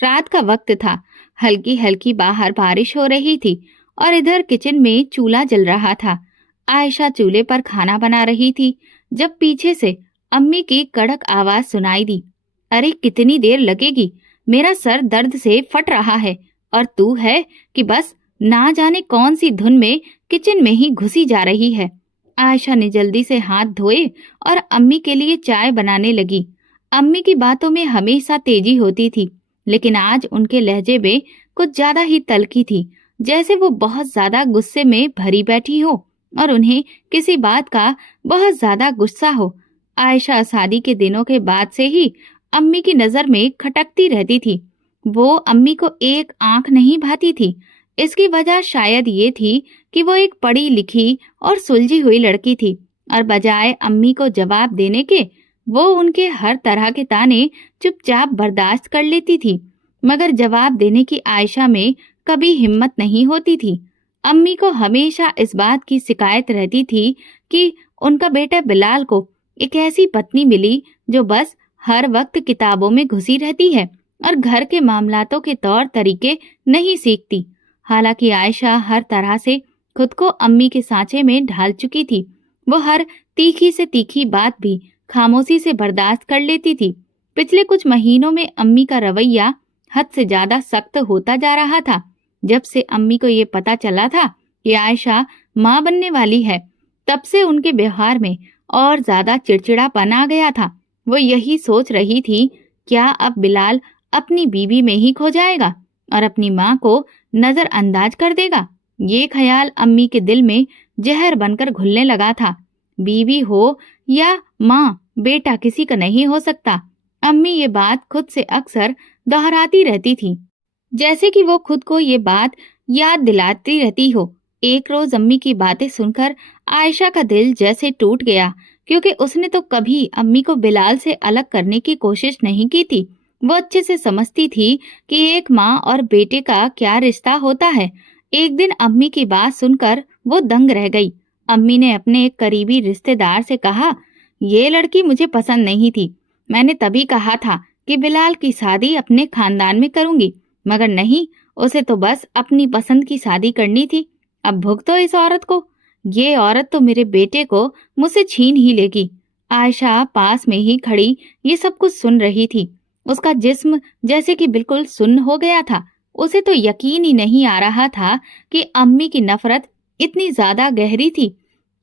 रात का वक्त था। हल्की हल्की बाहर बारिश हो रही थी और इधर किचन में चूल्हा जल रहा था। आयशा चूल्हे पर खाना बना रही थी जब पीछे से अम्मी की कड़क आवाज सुनाई दी। अरे कितनी देर लगेगी, मेरा सर दर्द से फट रहा है और तू है कि बस ना जाने कौन सी धुन में किचन में ही घुसी जा रही है। आयशा ने जल्दी से हाथ धोए और अम्मी के लिए चाय बनाने लगी। अम्मी की बातों में हमेशा तेजी होती थी, लेकिन आज उनके लहजे में कुछ ज्यादा ही तल्खी थी, जैसे वो बहुत ज्यादा गुस्से में भरी बैठी हो और उन्हें किसी बात का बहुत ज्यादा गुस्सा हो। आयशा शादी के दिनों के बाद से ही अम्मी की नजर में खटकती रहती थी। वो अम्मी को एक आंख नहीं भाती थी। इसकी वजह शायद ये थी कि वो एक पढ़ी लिखी और सुलझी हुई लड़की थी और बजाय अम्मी को जवाब देने के वो उनके हर तरह के ताने चुपचाप बर्दाश्त कर लेती थी, मगर जवाब देने की आयशा में कभी हिम्मत नहीं होती थी। अम्मी को हमेशा इस बात की शिकायत रहती थी कि उनका बेटा बिलाल को एक ऐसी पत्नी मिली जो बस हर वक्त किताबों में घुसी रहती है और घर के मामलातों के तौर तरीके नहीं सीखती। हालांकि आयशा हर तरह से खुद को अम्मी के सांचे में ढाल चुकी थी। वो हर तीखी से तीखी बात भी खामोशी से बर्दाश्त कर लेती थी। पिछले कुछ महीनों में अम्मी का रवैया हद से ज्यादा सख्त होता जा रहा था। जब से अम्मी को ये पता चला था कि आयशा माँ बनने वाली है, तब से उनके व्यवहार में और ज्यादा चिड़चिड़ापन आ गया था। वो यही सोच रही थी, क्या अब बिलाल अपनी बीवी में ही खो जाएगा और अपनी माँ को नजरअंदाज कर देगा। ये ख्याल अम्मी के दिल में जहर बनकर घुलने लगा था। बीवी हो या माँ, बेटा किसी का नहीं हो सकता। अम्मी ये बात खुद से अक्सर दोहराती रहती थी, जैसे कि वो खुद को ये बात याद दिलाती रहती हो। एक रोज अम्मी की बातें सुनकर आयशा का दिल जैसे टूट गया, क्योंकि उसने तो कभी अम्मी को बिलाल से अलग करने की कोशिश नहीं की थी। वो अच्छे से समझती थी कि एक माँ और बेटे का क्या रिश्ता होता है। एक दिन अम्मी की बात सुनकर वो दंग रह गई। अम्मी ने अपने एक करीबी रिश्तेदार से कहा, ये लड़की मुझे पसंद नहीं थी। मैंने तभी कहा था कि बिलाल की शादी अपने खानदान में करूंगी, मगर नहीं, उसे तो बस अपनी पसंद की शादी करनी थी। अब भुगतो इस औरत को। ये औरत तो मेरे बेटे को मुझसे छीन ही लेगी। आयशा पास में ही खड़ी ये सब कुछ सुन रही थी। उसका जिस्म जैसे कि बिल्कुल सुन्न हो गया था। उसे तो यकीन ही नहीं आ रहा था कि अम्मी की नफरत इतनी ज्यादा गहरी थी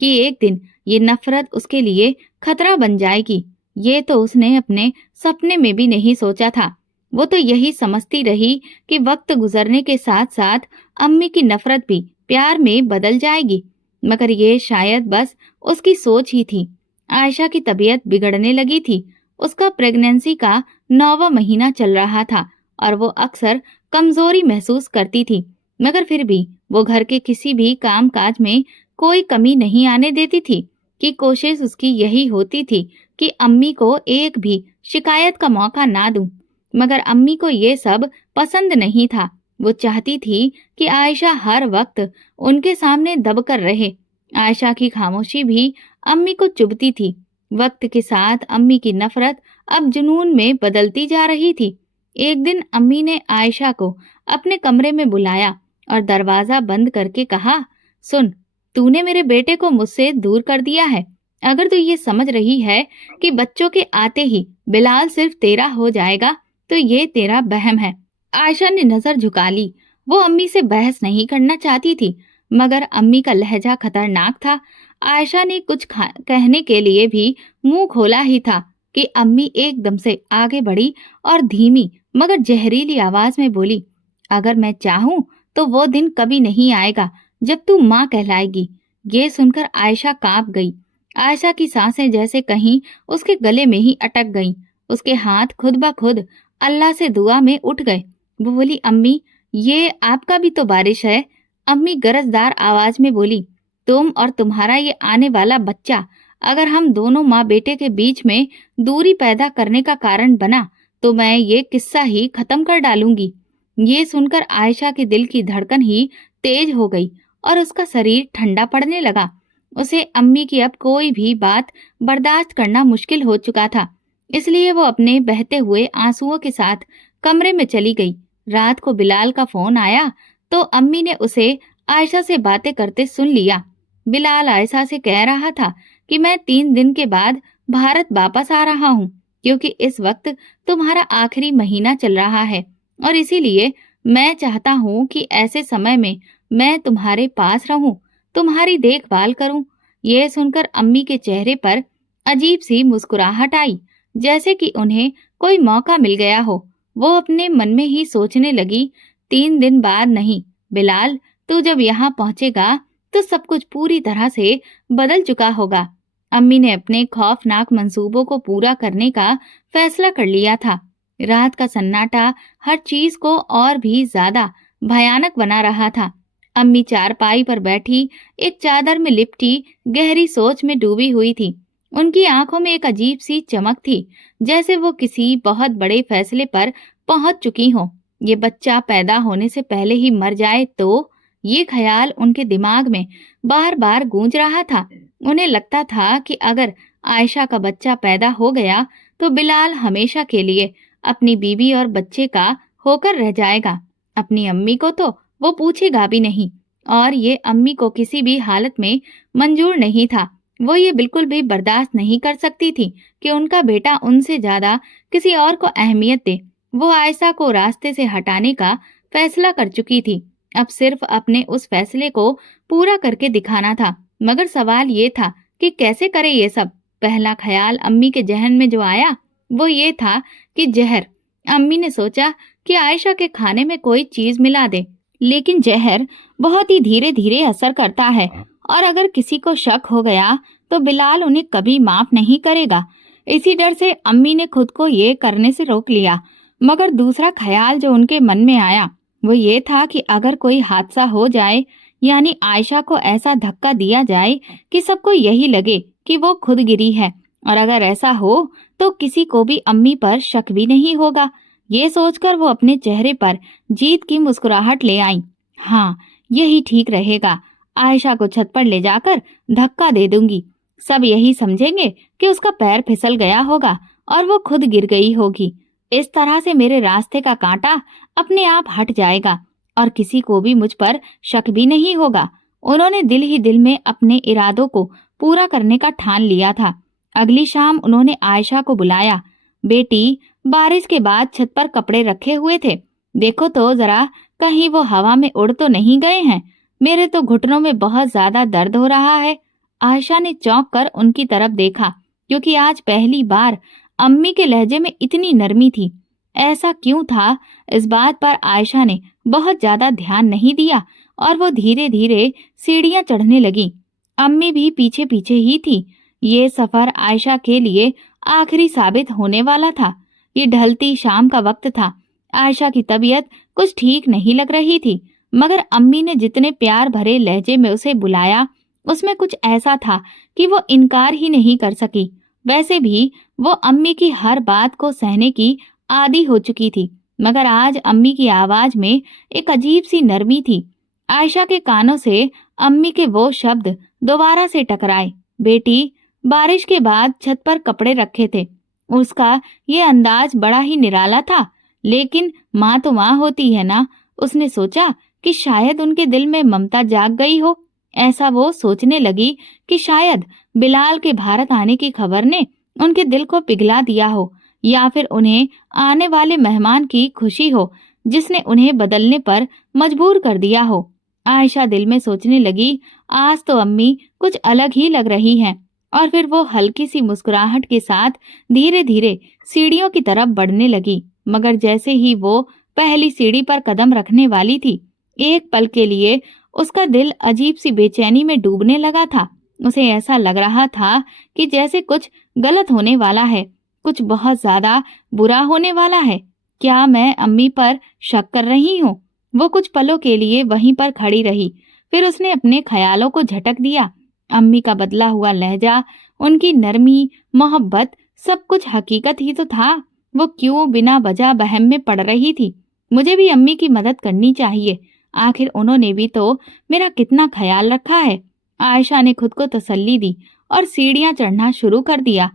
कि एक दिन ये नफरत उसके लिए खतरा बन जाएगी। ये तो उसने अपने सपने में भी नहीं सोचा था। वो तो यही समझती रही कि वक्त गुजरने के साथ साथ अम्मी की नफरत भी प्यार में बदल जाएगी, मगर ये शायद बस उसकी सोच ही थी। आयशा की तबीयत बिगड़ने लगी थी। उसका प्रेगनेंसी का 9वां महीना चल रहा था और वो अक्सर कमजोरी महसूस करती थी, मगर फिर भी वो घर के किसी भी काम काज में कोई कमी नहीं आने देती थी। कि कोशिश उसकी यही होती थी कि अम्मी को एक भी शिकायत का मौका ना दूं, मगर अम्मी को ये सब पसंद नहीं था। वो चाहती थी कि आयशा हर वक्त उनके सामने दबकर रहे। आयशा की खामोशी भी अम्मी को चुभती थी। वक्त के साथ अम्मी की नफरत अब जुनून में बदलती जा रही थी। एक दिन अम्मी ने आयशा को अपने कमरे में बुलाया और दरवाजा बंद करके कहा, सुन, तूने मेरे बेटे को मुझसे दूर कर दिया है। अगर तू ये समझ रही है कि बच्चों के आते ही बिलाल सिर्फ तेरा हो जाएगा, तो ये तेरा वहम है। आयशा ने नजर झुका ली। वो अम्मी से बहस नहीं करना चाहती थी, मगर अम्मी का लहजा खतरनाक था। आयशा ने कुछ कहने के लिए भी मुंह खोला ही था कि अम्मी एकदम से आगे बढ़ी और धीमी मगर जहरीली आवाज में बोली, अगर मैं चाहूं तो वो दिन कभी नहीं आएगा जब तू माँ कहलाएगी। ये सुनकर आयशा कांप गई। आयशा की सांसें जैसे कहीं उसके गले में ही अटक गईं। उसके हाथ खुद ब खुद अल्लाह से दुआ में उठ गए। वो बोली, अम्मी, ये आपका भी तो बारिश है। अम्मी गरजदार आवाज में बोली, तुम और तुम्हारा ये आने वाला बच्चा अगर हम दोनों माँ बेटे के बीच में दूरी पैदा करने का कारण बना तो मैं ये किस्सा ही खत्म कर डालूंगी। ये सुनकर आयशा के दिल की धड़कन ही तेज हो गई और उसका शरीर ठंडा पड़ने लगा। उसे अम्मी की अब कोई भी बात बर्दाश्त करना मुश्किल हो चुका था। इसलिए वो अपने बहते हुए आंसुओं के साथ कमरे में चली गई। रात को बिलाल का फोन आया तो अम्मी ने उसे आयशा से बातें करते सुन लिया। बिलाल आयशा से कह रहा था कि मैं 3 दिन के बाद भारत वापस आ रहा हूँ, क्योंकि इस वक्त तुम्हारा आखिरी महीना चल रहा है और इसीलिए मैं चाहता हूँ कि ऐसे समय में मैं तुम्हारे पास रहूं, तुम्हारी देखभाल करूं। ये सुनकर अम्मी के चेहरे पर अजीब सी मुस्कुराहट आई, जैसे कि उन्हें कोई मौका मिल गया हो। वो अपने मन में ही सोचने लगी, 3 दिन बाद नहीं बिलाल, तू जब यहाँ पहुंचेगा तो सब कुछ पूरी तरह से बदल चुका होगा। अम्मी ने अपने खौफनाक मंसूबों को पूरा करने का फैसला कर लिया था। रात का सन्नाटा हर चीज को और भी ज्यादा भयानक बना रहा था। अम्मी चारपाई पर बैठी एक चादर में लिपटी गहरी सोच में डूबी हुई थी। उनकी आंखों में एक अजीब सी चमक थी, जैसे वो किसी बहुत बड़े फैसले पर पहुंच चुकी हो। ये बच्चा पैदा होने से पहले ही मर जाए तो, ये ख्याल उनके दिमाग में बार बार गूंज रहा था। उन्हें लगता था कि अगर आयशा का बच्चा पैदा हो गया तो बिलाल हमेशा के लिए अपनी बीवी और बच्चे का होकर रह जाएगा। अपनी अम्मी को तो वो पूछेगा भी नहीं, और ये अम्मी को किसी भी हालत में मंजूर नहीं था। वो ये बिल्कुल भी बर्दाश्त नहीं कर सकती थी कि उनका बेटा उनसे ज्यादा किसी और को अहमियत दे। वो आयशा को रास्ते से हटाने का फैसला कर चुकी थी। अब सिर्फ अपने उस फैसले को पूरा करके दिखाना था। मगर सवाल ये था कि कैसे करे ये सब। पहला ख्याल अम्मी के जहन में जो आया वो ये था कि जहर। अम्मी ने सोचा कि आयशा के खाने में कोई चीज मिला दे, लेकिन जहर बहुत ही धीरे धीरे असर करता है और अगर किसी को शक हो गया तो बिलाल उन्हें कभी माफ नहीं करेगा। इसी डर से अम्मी ने खुद को ये करने से रोक लिया। मगर दूसरा ख्याल जो उनके मन में आया वो ये था कि अगर कोई हादसा हो जाए, यानी आयशा को ऐसा धक्का दिया जाए कि सबको यही लगे कि वो खुद गिरी है, और अगर ऐसा हो तो किसी को भी अम्मी पर शक भी नहीं होगा। ये सोचकर वो अपने चेहरे पर जीत की मुस्कुराहट ले आई। हाँ, यही ठीक रहेगा। आयशा को छत पर ले जाकर धक्का दे दूंगी। सब यही समझेंगे कि उसका पैर फिसल गया होगा और वो खुद गिर गई होगी। इस तरह से मेरे रास्ते का कांटा अपने आप हट जाएगा और किसी को भी मुझ पर शक भी नहीं होगा। उन्होंने दिल ही दिल में अपने इरादों को पूरा करने का ठान लिया था। अगली शाम उन्होंने आयशा को बुलाया। बेटी, बारिश के बाद छत पर कपड़े रखे हुए थे, देखो तो जरा कहीं वो हवा में उड़ तो नहीं गए हैं। मेरे तो घुटनों में बहुत ज्यादा दर्द हो रहा है। आयशा ने चौंक कर उनकी तरफ देखा, क्योंकि आज पहली बार अम्मी के लहजे में इतनी नरमी थी। ऐसा क्यों था, इस बात पर आयशा ने बहुत ज्यादा ध्यान नहीं दिया और वो धीरे धीरे सीढ़ियां चढ़ने लगी। अम्मी भी पीछे पीछे ही थी। ये सफर आयशा के लिए आखिरी साबित होने वाला था। ये ढलती शाम का वक्त था। आयशा की तबीयत कुछ ठीक नहीं लग रही थी, मगर अम्मी ने जितने प्यार भरे लहजे में उसे बुलाया उसमें कुछ ऐसा था कि वो इनकार ही नहीं कर सकी। वैसे भी वो अम्मी की हर बात को सहने की आदी हो चुकी थी, मगर आज अम्मी की आवाज में एक अजीब सी नरमी थी। आयशा के कानों से अम्मी के वो शब्द दोबारा से टकराए। बेटी, बारिश के बाद छत पर कपड़े रखे थे। उसका ये अंदाज बड़ा ही निराला था, लेकिन माँ तो माँ होती है ना। उसने सोचा कि शायद उनके दिल में ममता जाग गई हो। ऐसा वो सोचने लगी कि शायद बिलाल के भारत आने की खबर ने उनके दिल को पिघला दिया हो, या फिर उन्हें आने वाले मेहमान की खुशी हो जिसने उन्हें बदलने पर मजबूर कर दिया हो। आयशा दिल में सोचने लगी, आज तो अम्मी कुछ अलग ही लग रही हैं। और फिर वो हल्की सी मुस्कुराहट के साथ धीरे धीरे सीढ़ियों की तरफ बढ़ने लगी। मगर जैसे ही वो पहली सीढ़ी पर कदम रखने वाली थी, एक पल के लिए उसका दिल अजीब सी बेचैनी में डूबने लगा था। उसे ऐसा लग रहा था कि जैसे कुछ गलत होने वाला है, कुछ बहुत ज्यादा बुरा होने वाला है। क्या मैं अम्मी पर शक कर रही हूँ? वो कुछ पलों के लिए वहीं पर खड़ी रही, फिर उसने अपने ख्यालों को झटक दिया। अम्मी का बदला हुआ लहजा, उनकी नरमी, मोहब्बत, सब कुछ हकीकत ही तो था। वो क्यों बिना वजह बहम में पड़ रही थी? मुझे भी अम्मी की मदद करनी चाहिए, आखिर उन्होंने भी तो मेरा कितना ख्याल रखा है। आयशा ने खुद को तसल्ली दी और सीढ़ियां चढ़ना शुरू कर दिया।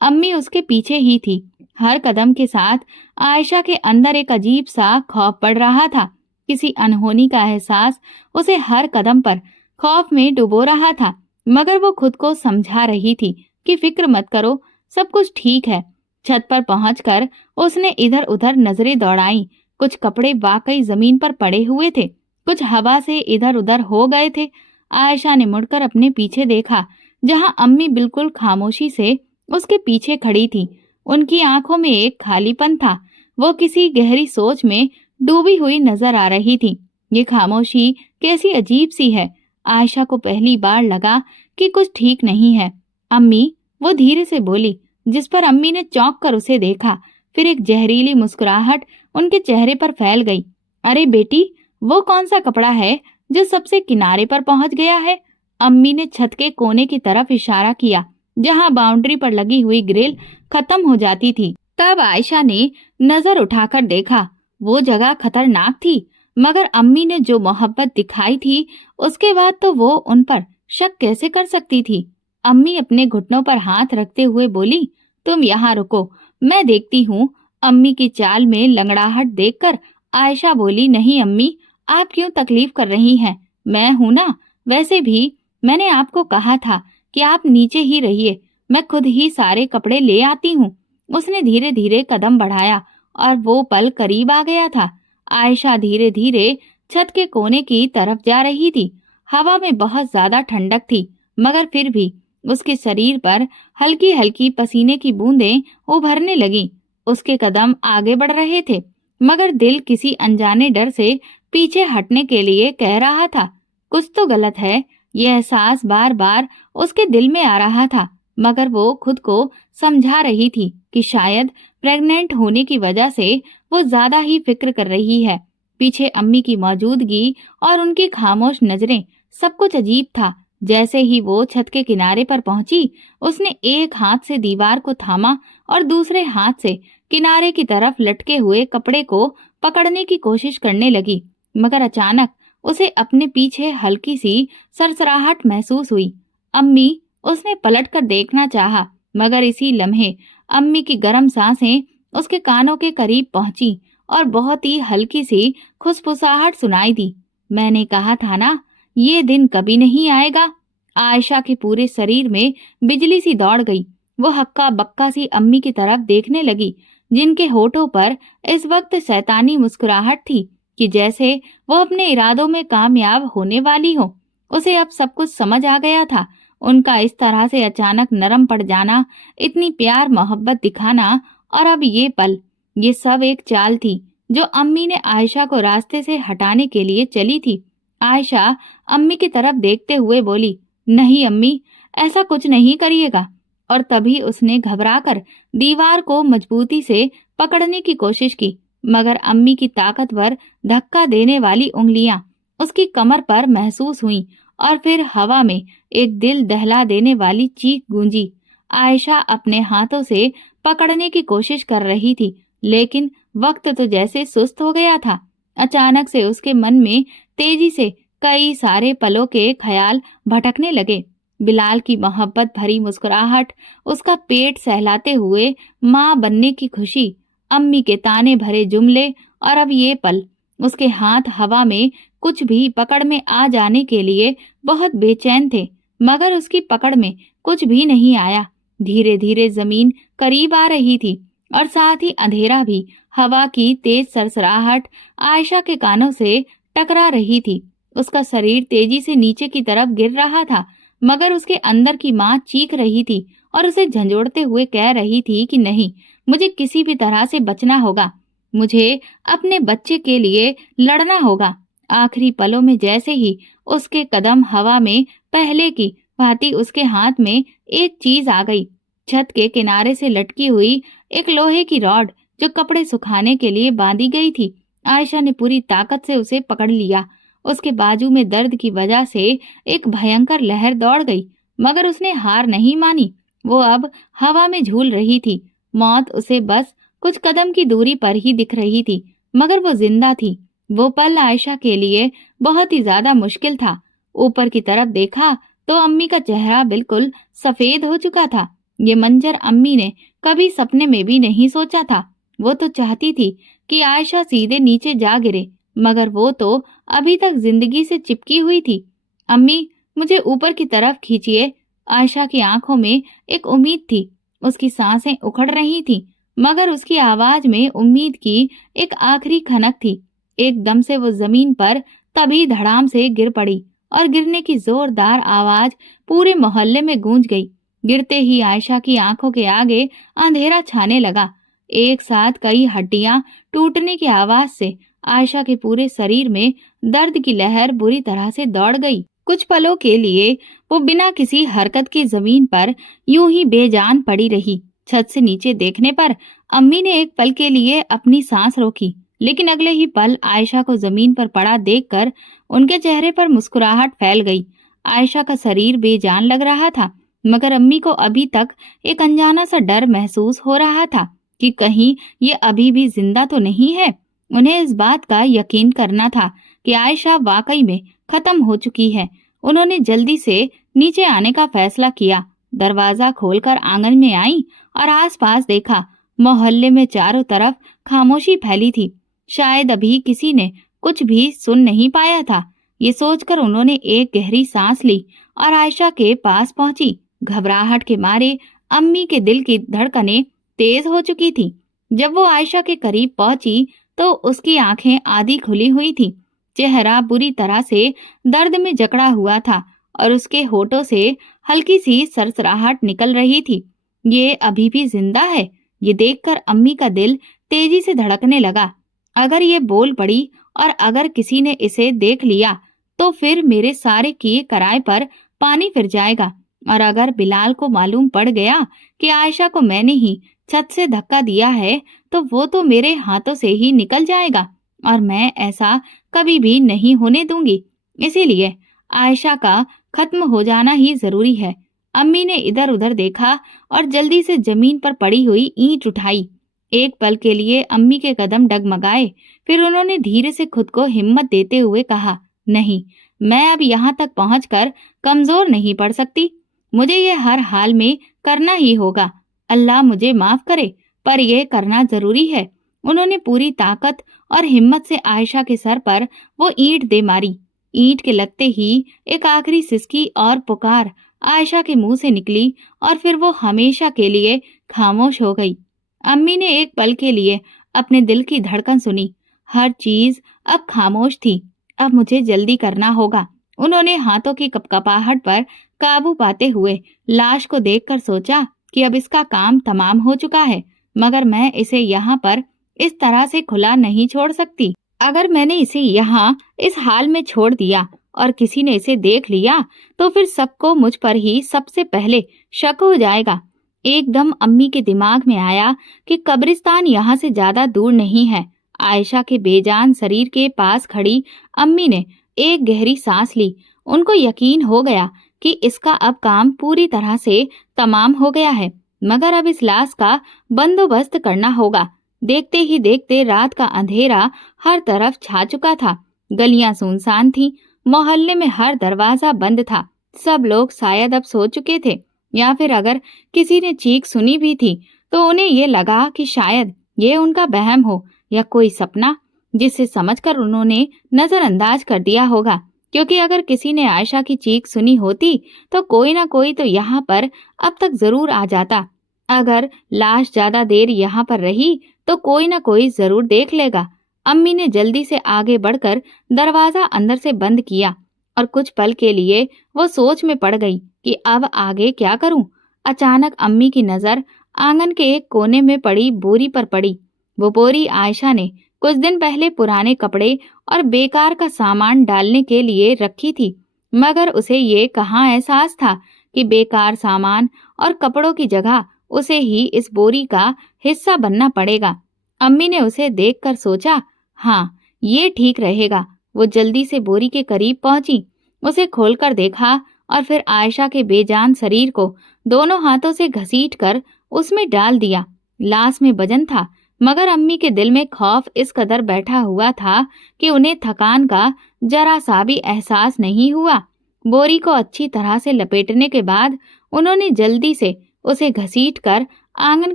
अम्मी उसके पीछे ही थी। हर कदम के साथ आयशा के अंदर एक अजीब सा खौफ बढ़ रहा था। किसी अनहोनी का एहसास उसे हर कदम पर खौफ में डुबो रहा था, मगर वो खुद को समझा रही थी कि फिक्र मत करो, सब कुछ ठीक है। छत पर पहुंचकर उसने इधर उधर नजरें दौड़ाई। कुछ कपड़े वाकई जमीन पर पड़े हुए थे, कुछ हवा से इधर उधर हो गए थे। आयशा ने मुड़कर अपने पीछे देखा, जहां अम्मी बिल्कुल खामोशी से उसके पीछे खड़ी थी। उनकी आंखों में एक खालीपन था, वो किसी गहरी सोच में डूबी हुई नजर आ रही थी। ये खामोशी कैसी अजीब सी है। आयशा को पहली बार लगा कि कुछ ठीक नहीं है। अम्मी, वो धीरे से बोली, जिस पर अम्मी ने चौंक कर उसे देखा। फिर एक जहरीली मुस्कुराहट उनके चेहरे पर फैल गई। अरे बेटी, वो कौन सा कपड़ा है जो सबसे किनारे पर पहुंच गया है? अम्मी ने छत के कोने की तरफ इशारा किया, जहां बाउंड्री पर लगी हुई ग्रिल खत्म हो जाती थी। तब आयशा ने नजर उठाकर देखा। वो जगह खतरनाक थी, मगर अम्मी ने जो मोहब्बत दिखाई थी, उसके बाद तो वो उन पर शक कैसे कर सकती थी। अम्मी अपने घुटनों पर हाथ रखते हुए बोली, तुम यहाँ रुको, मैं देखती हूँ। अम्मी की चाल में लंगड़ाहट देखकर आयशा बोली, नहीं अम्मी, आप क्यों तकलीफ कर रही हैं? मैं हूं ना। वैसे भी मैंने आपको कहा था कि आप नीचे ही रहिए, मैं खुद ही सारे कपड़े ले आती हूँ। उसने धीरे धीरे कदम बढ़ाया और वो पल करीब आ गया था। आयशा धीरे धीरे छत के कोने की तरफ जा रही थी। हवा में बहुत ज्यादा ठंडक थी, मगर फिर भी उसके शरीर पर हल्की हल्की पसीने की बूंदें उभरने लगीं। उसके कदम आगे बढ़ रहे थे, मगर दिल किसी अनजाने डर से पीछे हटने के लिए कह रहा था, कुछ तो गलत है। यह एहसास बार बार उसके दिल में आ रहा था, मगर वो खुद को समझा रही थी कि शायद प्रेग्नेंट होने की वजह से वो ज्यादा ही फिक्र कर रही है। पीछे अम्मी की मौजूदगी और उनकी खामोश नजरें, सब कुछ अजीब था। जैसे ही वो छत के किनारे पर पहुंची, उसने एक हाथ से दीवार को थामा और दूसरे हाथ से किनारे की तरफ लटके हुए कपड़े को पकड़ने की कोशिश करने लगी, मगर अचानक उसे अपने पीछे हल्की सी सरसराहट महसूस हुई। अम्मी, उसने पलटकर देखना चाहा, मगर इसी लम्हे अम्मी की गर्म सांसें उसके कानों के करीब पहुंची और बहुत ही हल्की सी खुसफुसाहट सुनाई दी। मैंने कहा था ना, ये दिन कभी नहीं आएगा। आयशा के पूरे शरीर में बिजली सी दौड़ गई। वो हक्का बक्का सी अम्मी की तरफ देखने लगी, जिनके होठों पर इस वक्त शैतानी मुस्कुराहट थी कि जैसे वो अपने इरादों में कामयाब होने वाली हो। उसे अब सब कुछ समझ आ गया था। उनका इस तरह से अचानक नरम पड़ जाना, इतनी प्यार मोहब्बत दिखाना, और अब ये पल, ये सब एक चाल थी जो अम्मी ने आयशा को रास्ते से हटाने के लिए चली थी। आयशा अम्मी की तरफ देखते हुए बोली, नहीं अम्मी, ऐसा कुछ नहीं करिएगा। और तभी उसने घबराकर दीवार को मजबूती से पकड़ने की कोशिश की, मगर अम्मी की ताकतवर धक्का देने वाली उंगलियां उसकी कमर पर महसूस हुईं और फिर हवा में एक दिल दहला देने वाली चीख गूंजी। आयशा अपने हाथों से पकड़ने की कोशिश कर रही थी, लेकिन वक्त तो जैसे सुस्त हो गया था। अचानक से उसके मन में तेजी से कई सारे पलों के ख्याल भटकने लगे। बिलाल की मोहब्बत भरी मुस्कुराहट, उसका पेट सहलाते हुए माँ बनने की खुशी, अम्मी के ताने भरे जुमले, और अब ये पल। उसके हाथ हवा में कुछ भी पकड़ में आ जाने के लिए बहुत बेचैन थे, मगर उसकी पकड़ में कुछ भी नहीं आया। धीरे धीरे जमीन करीब आ रही थी और साथ ही अंधेरा भी। हवा की तेज सरसराहट आयशा के कानों से टकरा रही थी। उसका शरीर तेजी से नीचे की तरफ गिर रहा था, मगर उसके अंदर की माँ चीख रही थी और उसे झंझोड़ते हुए कह रही थी कि नहीं, मुझे किसी भी तरह से बचना होगा, मुझे अपने बच्चे के लिए लड़ना होगा। आखिरी पलों में जैसे ही उसके कदम हवा में पहले की भांति उसके हाथ में एक चीज आ गई। छत के किनारे से लटकी हुई एक लोहे की रॉड, जो कपड़े सुखाने के लिए बांधी गई थी। आयशा ने पूरी ताकत से उसे पकड़ लिया। उसके बाजू में दर्द की वजह से एक भयंकर लहर दौड़ गई, मगर उसने हार नहीं मानी। वो अब हवा में झूल रही थी। मौत उसे बस कुछ कदम की दूरी पर ही दिख रही थी, मगर वो जिंदा थी। वो पल आयशा के लिए बहुत ही ज्यादा मुश्किल था। ऊपर की तरफ देखा तो अम्मी का चेहरा बिल्कुल सफेद हो चुका था। ये मंजर अम्मी ने कभी सपने में भी नहीं सोचा था। वो तो चाहती थी कि आयशा सीधे नीचे जा गिरे, मगर वो तो अभी तक जिंदगी से चिपकी हुई थी। अम्मी, मुझे ऊपर की तरफ खींचिए। आयशा की आंखों में एक उम्मीद थी। उसकी सांसें उखड़ रही थीं, मगर उसकी आवाज में उम्मीद की एक आखिरी खनक थी। एकदम से वो जमीन पर तभी धड़ाम से गिर पड़ी और गिरने की जोरदार आवाज पूरे मोहल्ले में गूंज गई। गिरते ही आयशा की आंखों के आगे अंधेरा छाने लगा। एक साथ कई हड्डियां टूटने की आवाज से आयशा के पूरे शरीर में दर्द की लहर बुरी तरह से दौड़ गई। कुछ पलों के लिए वो बिना किसी हरकत के जमीन पर यूं ही बेजान पड़ी रही। छत से नीचे देखने पर अम्मी ने एक पल के लिए अपनी सांस रोकी, लेकिन अगले ही पल आयशा को जमीन पर पड़ा देखकर उनके चेहरे पर मुस्कुराहट फैल गई। आयशा का शरीर बेजान लग रहा था, मगर अम्मी को अभी तक एक अनजाना सा डर महसूस हो रहा था कि कहीं ये अभी भी जिंदा तो नहीं है। उन्हें इस बात का यकीन करना था कि आयशा वाकई में खत्म हो चुकी है। उन्होंने जल्दी से नीचे आने का फैसला किया। दरवाजा खोलकर आंगन में आई और आसपास देखा। मोहल्ले में चारों तरफ खामोशी फैली थी। शायद अभी किसी ने कुछ भी सुन नहीं पाया था। ये सोचकर उन्होंने एक गहरी सांस ली और आयशा के पास पहुंची। घबराहट के मारे अम्मी के दिल की धड़कनें तेज हो चुकी थी। जब वो आयशा के करीब पहुंची तो उसकी आंखें आधी खुली हुई थी। चेहरा बुरी तरह से दर्द में जकड़ा हुआ था और उसके होठों से हल्की सी सरसराहट निकल रही थी। ये अभी भी जिंदा है। ये देखकर अम्मी का दिल तेजी से धड़कने लगा। अगर ये बोल पड़ी और अगर किसी ने इसे देख लिया तो फिर मेरे सारे किए कराए पर पानी फिर जाएगा। और अगर बिलाल को मालूम पड़ गया कि आयशा को मैंने ही छत से धक्का दिया है तो वो तो मेरे हाथों से ही निकल जाएगा और मैं ऐसा कभी भी नहीं होने दूंगी। इसीलिए आयशा का खत्म हो जाना ही जरूरी है। अम्मी ने इधर उधर देखा और जल्दी से जमीन पर पड़ी हुई ईंट उठाई। एक पल के लिए अम्मी के कदम डगमगाए, फिर उन्होंने धीरे से खुद को हिम्मत देते हुए कहा, नहीं, मैं अब यहाँ तक पहुँचकर कमजोर नहीं पड़ सकती। मुझे ये हर हाल में करना ही होगा। अल्लाह मुझे माफ करे, पर यह करना जरूरी है। उन्होंने पूरी ताकत और हिम्मत से आयशा के सर पर वो ईंट दे मारी। ईंट के लगते ही एक आखिरी सिसकी और पुकार आयशा के मुंह से निकली और फिर वो हमेशा के लिए खामोश हो गई। अम्मी ने एक पल के लिए अपने दिल की धड़कन सुनी। हर चीज अब खामोश थी। अब मुझे जल्दी करना होगा। उन्होंने हाथों की कपकपाहट पर काबू पाते हुए लाश को देखकर सोचा कि अब इसका काम तमाम हो चुका है, मगर मैं इसे यहाँ पर इस तरह से खुला नहीं छोड़ सकती। अगर मैंने इसे यहाँ इस हाल में छोड़ दिया और किसी ने इसे देख लिया तो फिर सबको मुझ पर ही सबसे पहले शक हो जाएगा। एकदम अम्मी के दिमाग में आया कि कब्रिस्तान यहाँ से ज्यादा दूर नहीं है। आयशा के बेजान शरीर के पास खड़ी अम्मी ने एक गहरी सांस ली। उनको यकीन हो गया कि इसका अब काम पूरी तरह से तमाम हो गया है, मगर अब इस लाश का बंदोबस्त करना होगा। देखते ही देखते रात का अंधेरा हर तरफ छा चुका था। गलियां सुनसान थीं, मोहल्ले में हर दरवाजा बंद था। सब लोग शायद अब सो चुके थे, या फिर अगर किसी ने चीख सुनी भी थी तो उन्हें ये लगा कि शायद ये उनका वहम हो या कोई सपना, जिसे समझकर उन्होंने नजरअंदाज कर दिया होगा। क्योंकि अगर किसी ने आयशा की चीख सुनी होती तो कोई ना कोई तो यहाँ पर अब तक जरूर आ जाता। अगर लाश ज्यादा देर यहाँ पर रही तो कोई ना कोई जरूर देख लेगा। अम्मी ने जल्दी से आगे बढ़कर दरवाजा अंदर से बंद किया और कुछ पल के लिए वो सोच में पड़ गई कि अब आगे क्या करूं। अचानक अम्मी की नजर आंगन के एक कोने में पड़ी बोरी पर पड़ी। वो बोरी आयशा ने कुछ दिन पहले पुराने कपड़े और बेकार का सामान डालने के लिए रखी थी, मगर उसे ये कहाँ एहसास था कि बेकार सामान और कपड़ों की जगह उसे ही इस बोरी का हिस्सा बनना पड़ेगा। अम्मी ने उसे देखकर सोचा, हाँ, ये ठीक रहेगा। वो जल्दी से बोरी के करीब पहुंची, उसे खोलकर देखा और फिर आयशा के बेजान शरीर को दोनों हाथों से घसीटकर उसमें डाल दिया। लाश में वजन था, मगर अम्मी के दिल में खौफ इस कदर बैठा हुआ था कि उन्हें थकान का जरा सा भी एहसास नहीं हुआ। बोरी को अच्छी तरह से लपेटने के बाद उन्होंने जल्दी से उसे घसीटकर आंगन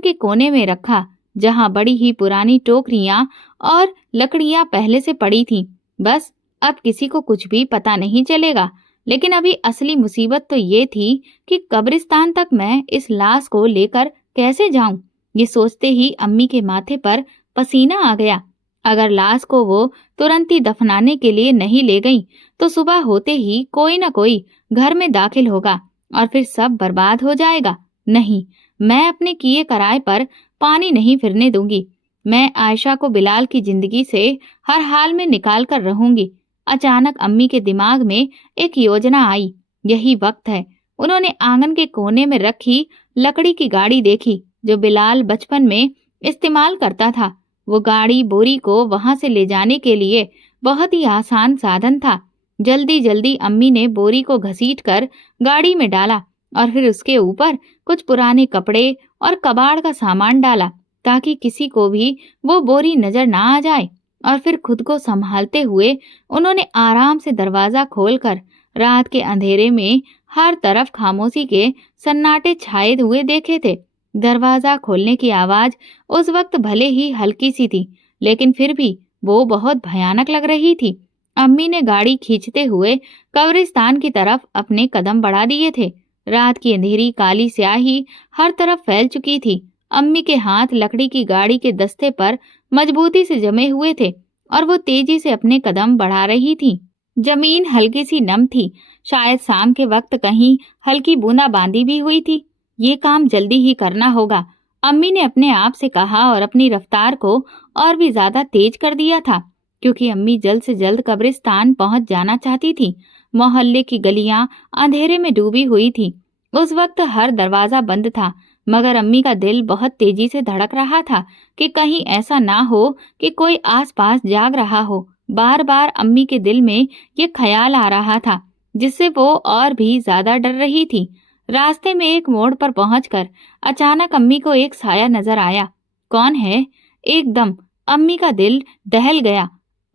के कोने में रखा, जहां बड़ी ही पुरानी टोकरियां और लकड़ियां पहले से पड़ी थीं। बस अब किसी को कुछ भी पता नहीं चलेगा। लेकिन अभी असली मुसीबत तो ये थी कि कब्रिस्तान तक मैं इस लाश को लेकर कैसे जाऊं। ये सोचते ही अम्मी के माथे पर पसीना आ गया। अगर लाश को वो तुरंत ही दफनाने के लिए नहीं ले गई तो सुबह होते ही कोई न कोई घर में दाखिल होगा और फिर सब बर्बाद हो जाएगा। नहीं, मैं अपने किए कराए पर पानी नहीं फिरने दूंगी। मैं आयशा को बिलाल की जिंदगी से हर हाल में निकाल कर रहूंगी। अचानक अम्मी के दिमाग में एक योजना आई। यही वक्त है। उन्होंने आंगन के कोने में रखी लकड़ी की गाड़ी देखी जो बिलाल बचपन में इस्तेमाल करता था। वो गाड़ी बोरी को वहां से ले जाने के लिए बहुत ही आसान साधन था। जल्दी जल्दी अम्मी ने बोरी को घसीट कर गाड़ी में डाला और फिर उसके ऊपर कुछ पुराने कपड़े और कबाड़ का सामान डाला ताकि किसी को भी वो बोरी नजर ना आ जाए। और फिर खुद को संभालते हुए उन्होंने आराम से दरवाजा खोलकर रात के अंधेरे में हर तरफ खामोशी के सन्नाटे छाए हुए देखे थे। दरवाजा खोलने की आवाज उस वक्त भले ही हल्की सी थी, लेकिन फिर भी वो बहुत भयानक लग रही थी। अम्मी ने गाड़ी खींचते हुए कब्रिस्तान की तरफ अपने कदम बढ़ा दिए थे। रात की अंधेरी काली स्याही हर तरफ फैल चुकी थी। अम्मी के हाथ लकड़ी की गाड़ी के दस्ते पर मजबूती से जमे हुए थे और वो तेजी से अपने कदम बढ़ा रही थी। जमीन हल्की सी नम थी, शायद शाम के वक्त कहीं हल्की बूंदाबांदी भी हुई थी। ये काम जल्दी ही करना होगा, अम्मी ने अपने आप से कहा और अपनी रफ्तार को और भी ज्यादा तेज कर दिया था, क्योंकि अम्मी जल्द से जल्द कब्रिस्तान पहुंच जाना चाहती थी। मोहल्ले की गलियां अंधेरे में डूबी हुई थी। उस वक्त हर दरवाजा बंद था, मगर अम्मी का दिल बहुत तेजी से धड़क रहा था कि कहीं ऐसा ना हो कि कोई आसपास जाग रहा हो। बार बार अम्मी के दिल में ये ख्याल आ रहा था, जिससे वो और भी ज्यादा डर रही थी। रास्ते में एक मोड़ पर पहुंचकर अचानक अम्मी को एक साया नजर आया। कौन है? एकदम अम्मी का दिल दहल गया।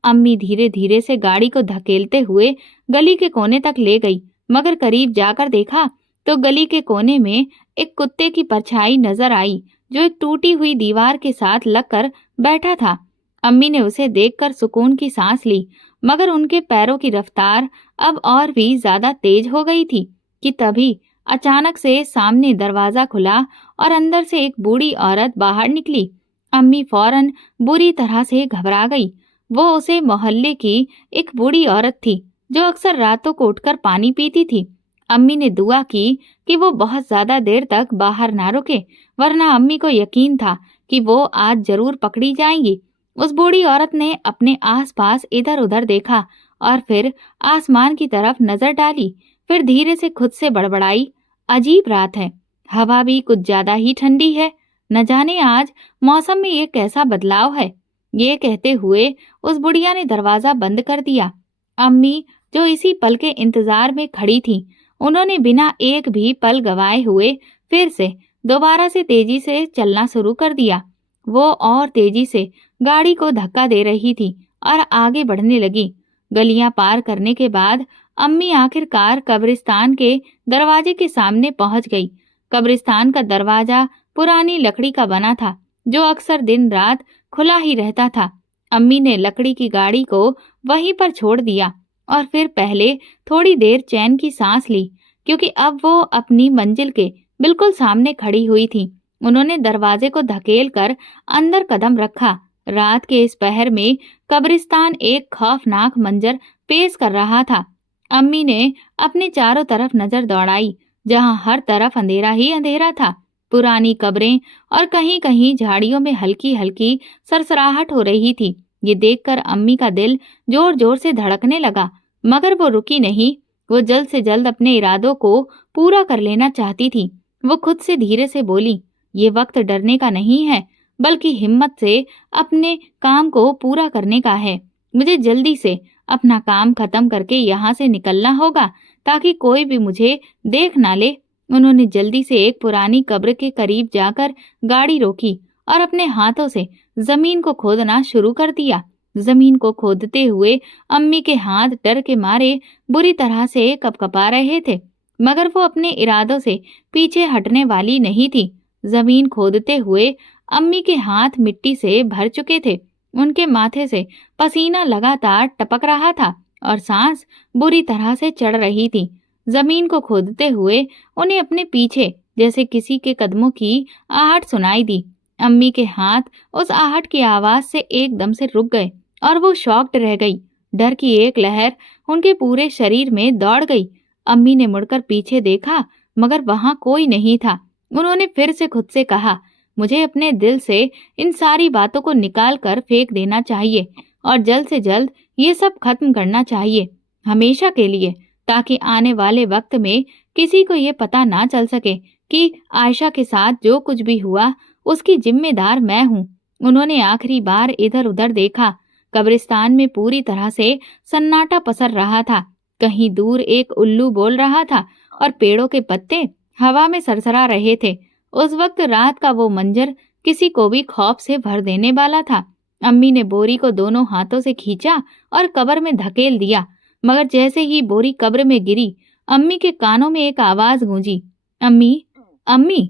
अम्मी धीरे धीरे से गाड़ी को धकेलते हुए गली के कोने तक ले गई, मगर करीब जाकर देखा तो गली के कोने में एक कुत्ते की परछाई नजर आई जो एक टूटी हुई दीवार के साथ लगकर बैठा था। अम्मी ने उसे देखकर सुकून की सांस ली, मगर उनके पैरों की रफ्तार अब और भी ज्यादा तेज हो गई थी कि तभी अचानक से सामने दरवाजा खुला और अंदर से एक बूढ़ी औरत बाहर निकली। अम्मी फौरन बुरी तरह से घबरा गई। वो उसे मोहल्ले की एक बूढ़ी औरत थी जो अक्सर रातों को उठकर पानी पीती थी। अम्मी ने दुआ की कि वो बहुत ज्यादा देर तक बाहर ना रुके, वरना अम्मी को यकीन था कि वो आज जरूर पकड़ी जाएंगी। उस बूढ़ी औरत ने अपने आसपास इधर उधर देखा और फिर आसमान की तरफ नजर डाली। फिर धीरे से खुद से बड़बड़ाई, अजीब रात है, हवा भी कुछ ज्यादा ही ठंडी है, न जाने आज मौसम में ये कैसा बदलाव है। ये कहते हुए उस बुढ़िया ने दरवाजा बंद कर दिया। अम्मी जो इसी पल के इंतजार में खड़ी थी, उन्होंने बिना एक भी पल गवाए हुए फिर से दोबारा से तेजी से चलना शुरू कर दिया। वो और तेजी से गाड़ी को धक्का दे रही थी और आगे बढ़ने लगी। गलियां पार करने के बाद अम्मी आखिरकार कब्रिस्तान के दरवाजे के सामने पहुंच गई। कब्रिस्तान का दरवाजा पुरानी लकड़ी का बना था जो अक्सर दिन रात खुला ही रहता था। अम्मी ने लकड़ी की गाड़ी को वहीं पर छोड़ दिया और फिर पहले थोड़ी देर चैन की सांस ली, क्योंकि अब वो अपनी मंजिल के बिल्कुल सामने खड़ी हुई थी। उन्होंने दरवाजे को धकेल कर अंदर कदम रखा। रात के इस पहर में कब्रिस्तान एक खौफनाक मंजर पेश कर रहा था। अम्मी ने अपने चारों तरफ नजर दौड़ाई, जहां हर तरफ अंधेरा ही अंधेरा था। पुरानी कब्रें और कहीं कहीं झाड़ियों में हल्की हल्की सरसराहट हो रही थी। ये देखकर अम्मी का दिल जोर जोर से धड़कने लगा, मगर वो रुकी नहीं। वो जल्द से जल्द अपने इरादों को पूरा कर लेना चाहती थी। वो खुद से धीरे से बोली, ये वक्त डरने का नहीं है, बल्कि हिम्मत से अपने काम को पूरा करने का है। मुझे जल्दी से अपना काम खत्म करके यहाँ से निकलना होगा ताकि कोई भी मुझे देख ना ले। उन्होंने जल्दी से एक पुरानी कब्र के करीब जाकर गाड़ी रोकी और अपने हाथों से जमीन को खोदना शुरू कर दिया। जमीन को खोदते हुए अम्मी के हाथ डर के मारे बुरी तरह से कपकपा रहे थे, मगर वो अपने इरादों से पीछे हटने वाली नहीं थी। जमीन खोदते हुए अम्मी के हाथ मिट्टी से भर चुके थे। उनके माथे से पसीना लगातार टपक रहा था और सांस बुरी तरह से चढ़ रही थी। जमीन को खोदते हुए उन्हें अपने पीछे जैसे किसी के कदमों की आहट सुनाई दी। अम्मी के हाथ उस आहट की आवाज से एकदम से रुक गए और वो शॉक्ड रह गई। डर की एक लहर उनके पूरे शरीर में दौड़ गई। अम्मी ने मुड़कर पीछे देखा मगर वहां कोई नहीं था। उन्होंने फिर से खुद से कहा, मुझे अपने दिल से इन सारी बातों को निकाल कर फेंक देना चाहिए और जल्द से जल्द ये सब खत्म करना चाहिए, हमेशा के लिए, ताकि आने वाले वक्त में किसी को ये पता ना चल सके कि आयशा के साथ जो कुछ भी हुआ उसकी जिम्मेदार मैं हूँ। उन्होंने आखिरी बार इधर उधर देखा। कब्रिस्तान में पूरी तरह से सन्नाटा पसर रहा था। कहीं दूर एक उल्लू बोल रहा था और पेड़ों के पत्ते हवा में सरसरा रहे थे। उस वक्त रात का वो मंजर किसी को भी खौफ से भर देने वाला था। अम्मी ने बोरी को दोनों हाथों से खींचा और कब्र में धकेल दिया, मगर जैसे ही बोरी कब्र में गिरी, अम्मी के कानों में एक आवाज गूंजी, अम्मी, अम्मी,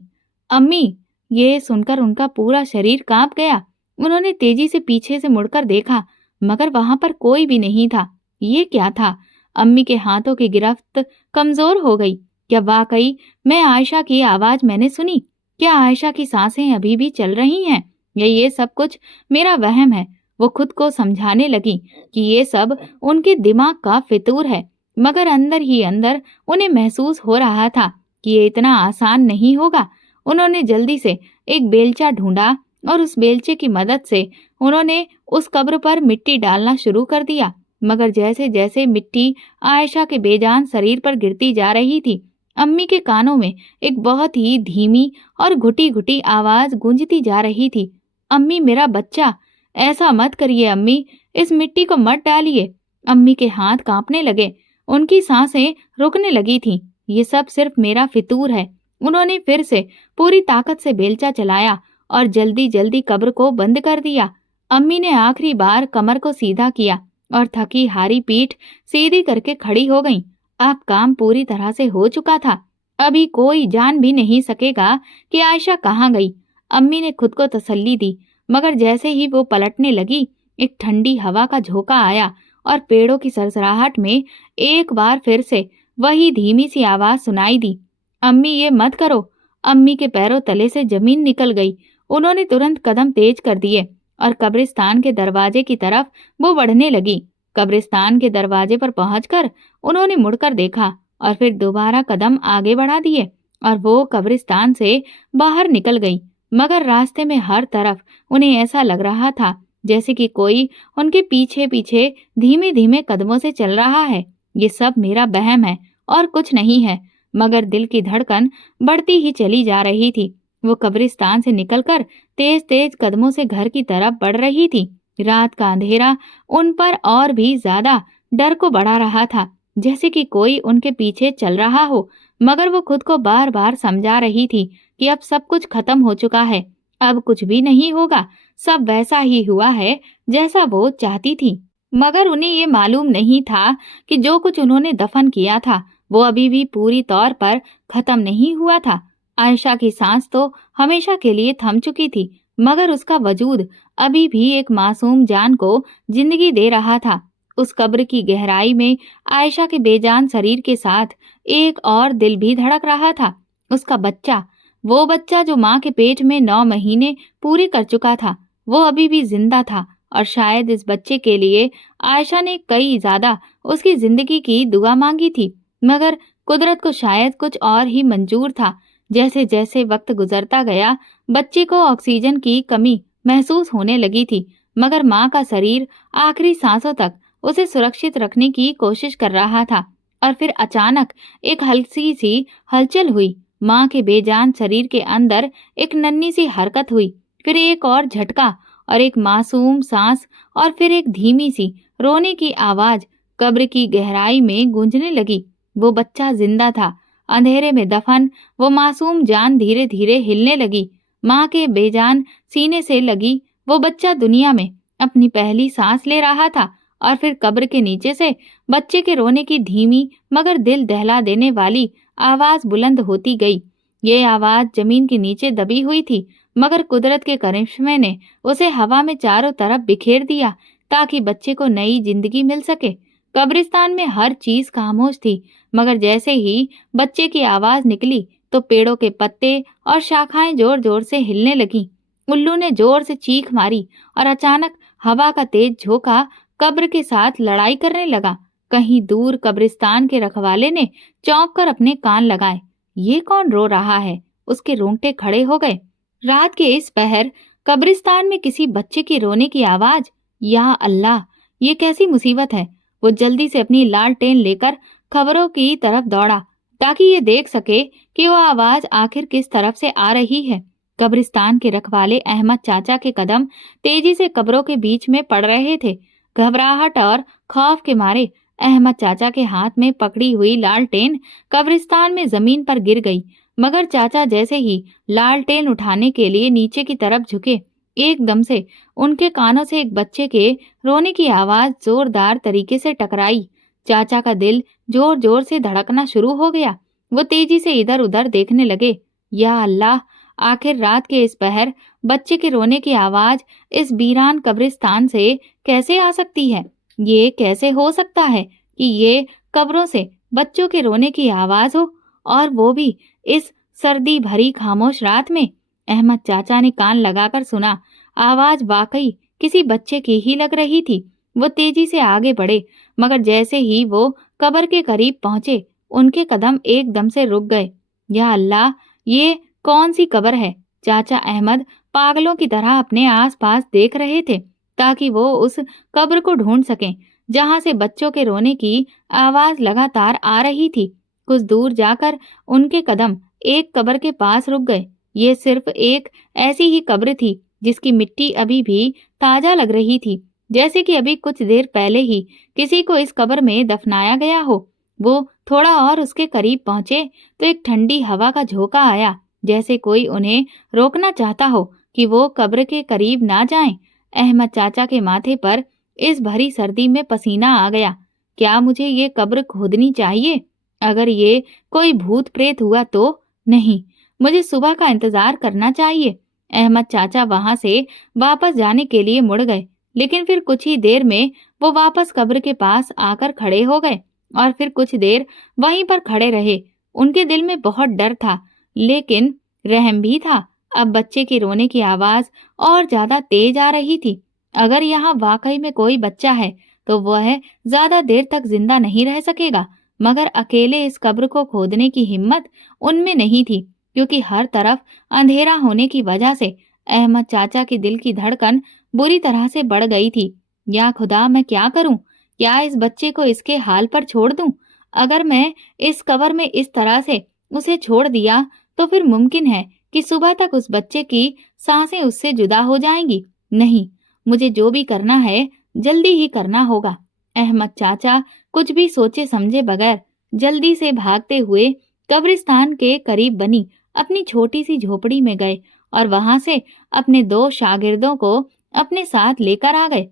अम्मी। ये सुनकर उनका पूरा शरीर कांप गया। उन्होंने तेजी से पीछे से मुड़कर देखा, मगर वहां पर कोई भी नहीं था। ये क्या था? अम्मी के हाथों की गिरफ्त कमजोर हो गई। क्या वाकई मैं आयशा की आवाज मैंने सुनी? क्या आयशा की सांसें अभी भी चल रही हैं? या ये सब कुछ मेरा वहम है? वो खुद को समझाने लगी कि ये सब उनके दिमाग का फितूर है, मगर अंदर ही अंदर उन्हें महसूस हो रहा था कि ये इतना आसान नहीं होगा। उन्होंने जल्दी से एक बेलचा ढूंढा और उस बेलचे की मदद से उन्होंने उस कब्र पर मिट्टी डालना शुरू कर दिया। मगर जैसे जैसे मिट्टी आयशा के बेजान शरीर पर गिरती जा रही थी, अम्मी के कानों में एक बहुत ही धीमी और घुटी घुटी आवाज गूंजती जा रही थी, अम्मी, मेरा बच्चा, ऐसा मत करिए अम्मी, इस मिट्टी को मत डालिए। अम्मी के हाथ कांपने लगे, उनकी सांसें रुकने लगी थीं। ये सब सिर्फ मेरा फितूर है। उन्होंने फिर से पूरी ताकत से बेलचा चलाया और जल्दी जल्दी कब्र को बंद कर दिया। अम्मी ने आखिरी बार कमर को सीधा किया और थकी हारी पीठ सीधी करके खड़ी हो गईं। अब काम पूरी तरह से हो चुका था। अभी कोई जान भी नहीं सकेगा कि आयशा कहाँ गई। अम्मी ने खुद को तसल्ली दी, मगर जैसे ही वो पलटने लगी, एक ठंडी हवा का झोंका आया और पेड़ों की सरसराहट में एक बार फिर से वही धीमी सी आवाज सुनाई दी, अम्मी, ये मत करो। अम्मी के पैरों तले से जमीन निकल गई। उन्होंने तुरंत कदम तेज कर दिए और कब्रिस्तान के दरवाजे की तरफ वो बढ़ने लगी। कब्रिस्तान के दरवाजे पर पहुंचकर उन्होंने मुड़कर देखा और फिर दोबारा कदम आगे बढ़ा दिए और वो कब्रिस्तान से बाहर निकल गई। मगर रास्ते में हर तरफ उन्हें ऐसा लग रहा था जैसे कि कोई उनके पीछे पीछे धीमे धीमे कदमों से चल रहा है। ये सब मेरा वहम है और कुछ नहीं है। मगर दिल की धड़कन बढ़ती ही चली जा रही थी। वो कब्रिस्तान से निकलकर तेज तेज कदमों से घर की तरफ बढ़ रही थी। रात का अंधेरा उन पर और भी ज्यादा डर को बढ़ा रहा था, जैसे कि कोई उनके पीछे चल रहा हो। मगर वो खुद को बार बार समझा रही थी कि अब सब कुछ खत्म हो चुका है, अब कुछ भी नहीं होगा, सब वैसा ही हुआ है जैसा वो चाहती थी। मगर उन्हें ये मालूम नहीं था कि जो कुछ उन्होंने दफन किया था वो अभी भी पूरी तौर पर खत्म नहीं हुआ था। आयशा की सांस तो हमेशा के लिए थम चुकी थी, मगर उसका वजूद अभी भी एक मासूम जान को जिंदगी दे रहा था। उस कब्र की गहराई में आयशा के बेजान शरीर के साथ एक और दिल भी धड़क रहा था। उसका बच्चा, वो बच्चा जो माँ के पेट में 9 महीने पूरे कर चुका था, वो अभी भी जिंदा था। और शायद इस बच्चे के लिए आयशा ने कई ज्यादा उसकी जिंदगी की दुआ मांगी थी, मगर कुदरत को शायद कुछ और ही मंजूर था। जैसे जैसे वक्त गुजरता गया, बच्चे को ऑक्सीजन की कमी महसूस होने लगी थी, मगर माँ का शरीर आखिरी सांसों तक उसे सुरक्षित रखने की कोशिश कर रहा था। और फिर अचानक एक हल्की सी हलचल हुई। माँ के बेजान शरीर के अंदर एक नन्ही सी हरकत हुई, फिर एक और झटका और एक मासूम सांस और फिर एक धीमी सी रोने की आवाज कब्र की गहराई में गूंजने लगी। वो बच्चा जिंदा था। अंधेरे में दफन वो मासूम जान धीरे धीरे हिलने लगी। माँ के बेजान सीने से लगी वो बच्चा दुनिया में अपनी पहली सांस ले रहा था। और फिर कब्र के नीचे से बच्चे के रोने की धीमी मगर दिल दहला देने वाली आवाज बुलंद होती गई, ये आवाज जमीन के नीचे दबी हुई थी, मगर कुदरत के करिश्मे ने उसे हवा में चारों तरफ बिखेर दिया ताकि बच्चे को नई जिंदगी मिल सके। कब्रिस्तान में हर चीज खामोश थी, मगर जैसे ही बच्चे की आवाज निकली तो पेड़ों के पत्ते और शाखाएं जोर जोर से हिलने लगीं। उल्लू ने जोर से चीख मारी और अचानक हवा का तेज झोंका कब्र के साथ लड़ाई करने लगा। कहीं दूर कब्रिस्तान के रखवाले ने चौंक कर अपने कान लगाए। ये कौन रो रहा है? उसके रोंगटे खड़े हो गए। रात के इस पहर कब्रिस्तान में किसी बच्चे की रोने की आवाज। या अल्लाह, ये कैसी मुसीबत है। वो जल्दी से अपनी लालटेन लेकर खबरों की तरफ दौड़ा ताकि ये देख सके कि वो आवाज आखिर किस तरफ से आ रही है। कब्रिस्तान के रखवाले अहमद चाचा के कदम तेजी से कब्रों के बीच में पड़ रहे थे। घबराहट और खौफ के मारे अहमद चाचा के हाथ में पकड़ी हुई लालटेन कब्रिस्तान में जमीन पर गिर गई, मगर चाचा जैसे ही लालटेन उठाने के लिए नीचे की तरफ झुके, एकदम से उनके कानों से एक बच्चे के रोने की आवाज जोरदार तरीके से टकराई। चाचा का दिल जोर जोर से धड़कना शुरू हो गया। वो तेजी से इधर उधर देखने लगे। या अल्लाह, आखिर रात के इस पहर बच्चे के रोने की आवाज इस वीरान कब्रिस्तान से कैसे आ सकती है? ये कैसे हो सकता है कि ये कब्रों से बच्चों के रोने की आवाज हो, और वो भी इस सर्दी भरी खामोश रात में? अहमद चाचा ने कान लगाकर सुना। आवाज वाकई किसी बच्चे की ही लग रही थी। वो तेजी से आगे बढ़े, मगर जैसे ही वो कब्र के करीब पहुंचे, उनके कदम एकदम से रुक गए। या अल्लाह, ये कौन सी कब्र है? चाचा अहमद पागलों की तरह अपने आसपास देख रहे थे ताकि वो उस कब्र को ढूंढ सकें जहां से बच्चों के रोने की आवाज लगातार आ रही थी। कुछ दूर जाकर उनके कदम एक कब्र के पास रुक गए। ये सिर्फ एक ऐसी ही कब्र थी जिसकी मिट्टी अभी भी ताजा लग रही थी, जैसे कि अभी कुछ देर पहले ही किसी को इस कब्र में दफनाया गया हो। वो थोड़ा और उसके करीब पहुंचे तो एक ठंडी हवा का झोंका आया, जैसे कोई उन्हें रोकना चाहता हो कि वो कब्र के करीब ना जाएं। अहमद चाचा के माथे पर इस भरी सर्दी में पसीना आ गया। क्या मुझे ये कब्र खोदनी चाहिए? अगर ये कोई भूत प्रेत हुआ तो? नहीं, मुझे सुबह का इंतजार करना चाहिए। अहमद चाचा वहां से वापस जाने के लिए मुड़ गए, लेकिन फिर कुछ ही देर में वो वापस कब्र के पास आकर खड़े हो गए और फिर कुछ देर वहीं पर खड़े रहे। उनके दिल में बहुत डर था, लेकिन रहम भी था। अब बच्चे के रोने की आवाज और ज्यादा तेज आ रही थी। अगर यहाँ वाकई में कोई बच्चा है तो वह ज्यादा देर तक जिंदा नहीं रह सकेगा, मगर अकेले इस कब्र को खोदने की हिम्मत उनमें नहीं थी, क्योंकि हर तरफ अंधेरा होने की वजह से अहमद चाचा के दिल की धड़कन बुरी तरह से बढ़ गई थी। या खुदा, मैं क्या करूं? क्या इस बच्चे को इसके हाल पर छोड़ दूं? अगर मैं इस कब्र में इस तरह से उसे छोड़ दिया तो फिर मुमकिन है कि सुबह तक उस बच्चे की सांसें उससे जुदा हो जाएंगी। नहीं, मुझे जो भी करना है जल्दी ही करना होगा। अहमद चाचा कुछ भी सोचे समझे बगैर जल्दी से भागते हुए कब्रिस्तान के करीब बनी अपनी छोटी सी झोपड़ी में गए और वहां से अपने 2 शागिर्दों को अपने साथ लेकर आ गए।